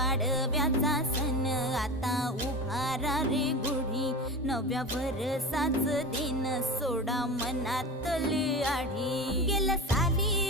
पाडव्याचा सण आता उभारा रे गुढी, नव्या वर्षाच दिन सोडा मनातली आढी। गेल्या साली